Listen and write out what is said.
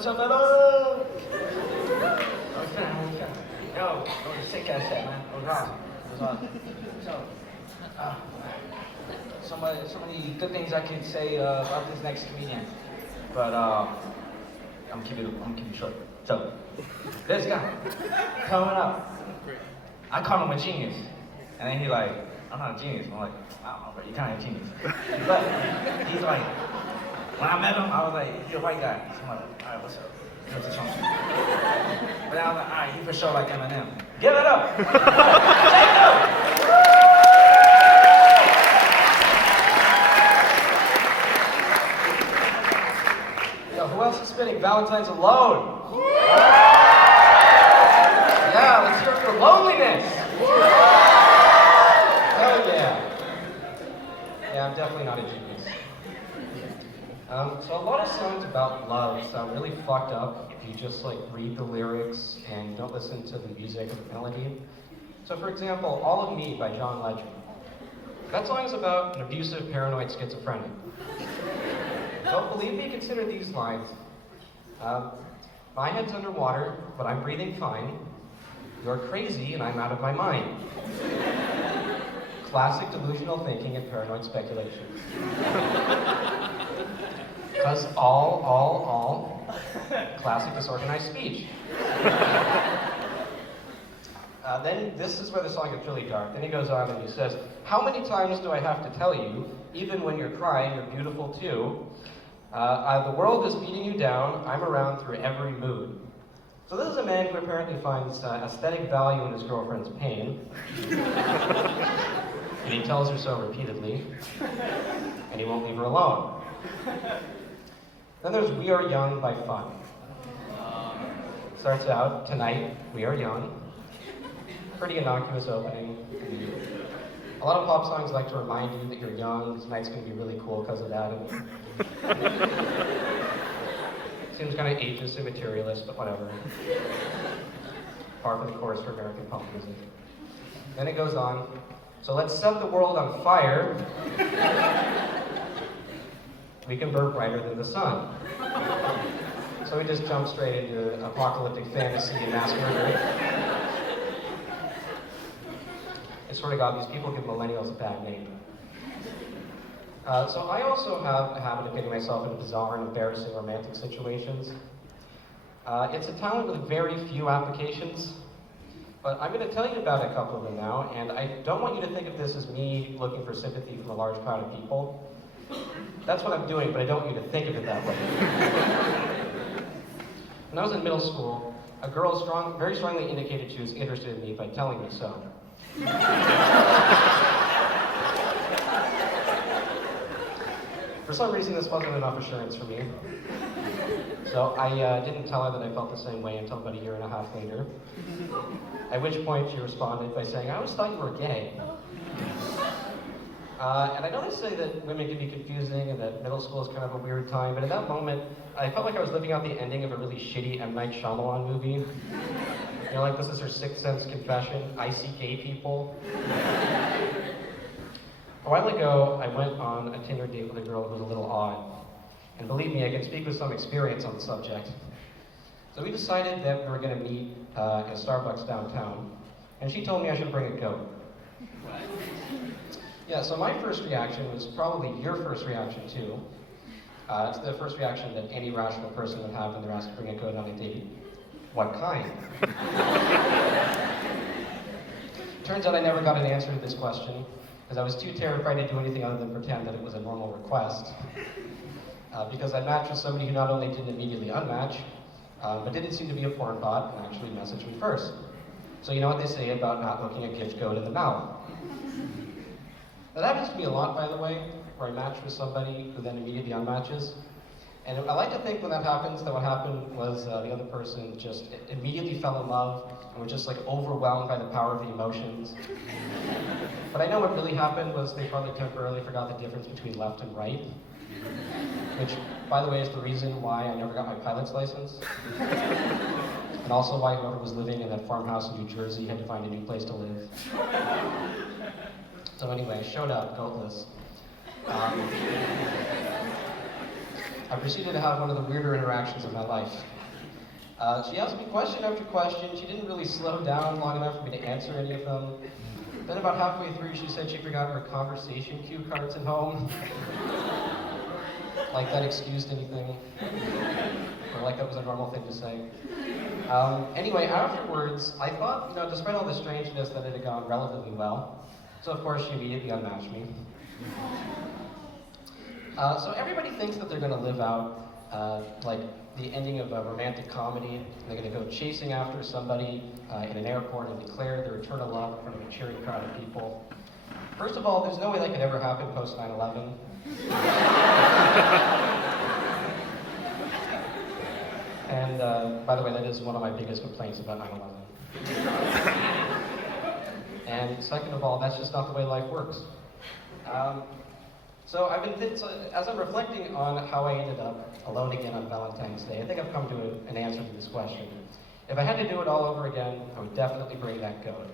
What's up, fellas? Okay. Yo, sick ass shit, man. What's up? So, so many good things I could say about this next comedian, but I'm keeping it short. So, this guy coming up, I call him a genius, and then he like, I'm not a genius. I'm like, I don't know, but you're kind of a genius. But he's like, when I met him, I was like, he's a white guy. So I'm like, all right, what's up? What's the song? But then I was like, all right, he for sure like Eminem. Give it up! Take it up! Yo, who else is spitting Valentine's Alone? Yeah, let's hear it for loneliness! Hell yeah. Yeah, I'm definitely not a genius. So a lot of songs about love sound really fucked up if you just like read the lyrics and don't listen to the music or the melody. So for example, All of Me by John Legend. That song is about an abusive, paranoid schizophrenic. Don't believe me? Consider these lines. My head's underwater, but I'm breathing fine. You're crazy and I'm out of my mind. Classic delusional thinking and paranoid speculation. Because all, classic disorganized speech. Then this is where the song gets really dark. Then he goes on and he says, how many times do I have to tell you, even when you're crying, you're beautiful too. The world is beating you down, I'm around through every mood. So this is a man who apparently finds aesthetic value in his girlfriend's pain. And he tells her so repeatedly. And he won't leave her alone. Then there's We Are Young by Fun. Starts out, tonight, we are young. Pretty innocuous opening. A lot of pop songs like to remind you that you're young. This night's going to be really cool because of that. Seems kind of ageist and materialist, but whatever. Par for the course for American pop music. Then it goes on. So let's set the world on fire. We can burn brighter than the sun. So we just jump straight into apocalyptic fantasy and mass murder. I swear to God, these people give millennials a bad name. So I also have a habit of getting myself into bizarre and embarrassing romantic situations. It's a talent with very few applications, but I'm going to tell you about a couple of them now, and I don't want you to think of this as me looking for sympathy from a large crowd of people. That's what I'm doing, but I don't want you to think of it that way. When I was in middle school, a girl very strongly indicated she was interested in me by telling me so. For some reason, this wasn't enough assurance for me. So I didn't tell her that I felt the same way until about a year and a half later. At which point she responded by saying, I always thought you were gay. And I know they say that women can be confusing and that middle school is kind of a weird time, but at that moment, I felt like I was living out the ending of a really shitty M. Night Shyamalan movie. You know, like this is her Sixth Sense confession, I see gay people. A while ago, I went on a Tinder date with a girl who was a little odd. And believe me, I can speak with some experience on the subject. So we decided that we were going to meet at a Starbucks downtown, and she told me I should bring a goat. Yeah, so my first reaction was probably your first reaction too. It's the first reaction that any rational person would have when they're asked to bring a goat on a date. What kind? Turns out I never got an answer to this question, because I was too terrified to do anything other than pretend that it was a normal request. Because I matched with somebody who not only didn't immediately unmatch, but didn't seem to be a porn bot and actually messaged me first. So you know what they say about not looking a gift goat in the mouth. That happens to me a lot, by the way, where I match with somebody who then immediately unmatches. And I like to think when that happens, that what happened was the other person just immediately fell in love and was just like overwhelmed by the power of the emotions. But I know what really happened was they probably temporarily forgot the difference between left and right. Which, by the way, is the reason why I never got my pilot's license. And also why whoever was living in that farmhouse in New Jersey had to find a new place to live. So anyway, I showed up, goatless. I proceeded to have one of the weirder interactions of my life. She asked me question after question. She didn't really slow down long enough for me to answer any of them. Then about halfway through, she said she forgot her conversation cue cards at home. Like that excused anything. Or like that was a normal thing to say. Anyway, afterwards, I thought, despite all the strangeness, that it had gone relatively well. So of course, she immediately unmatched me. So everybody thinks that they're going to live out like the ending of a romantic comedy. They're going to go chasing after somebody in an airport and declare their eternal love in front of a cheering crowd of people. First of all, there's no way that could ever happen post 9/11. And by the way, that is one of my biggest complaints about 9/11. And second of all, that's just not the way life works. So as I'm reflecting on how I ended up alone again on Valentine's Day, I think I've come to an answer to this question. If I had to do it all over again, I would definitely bring that goat.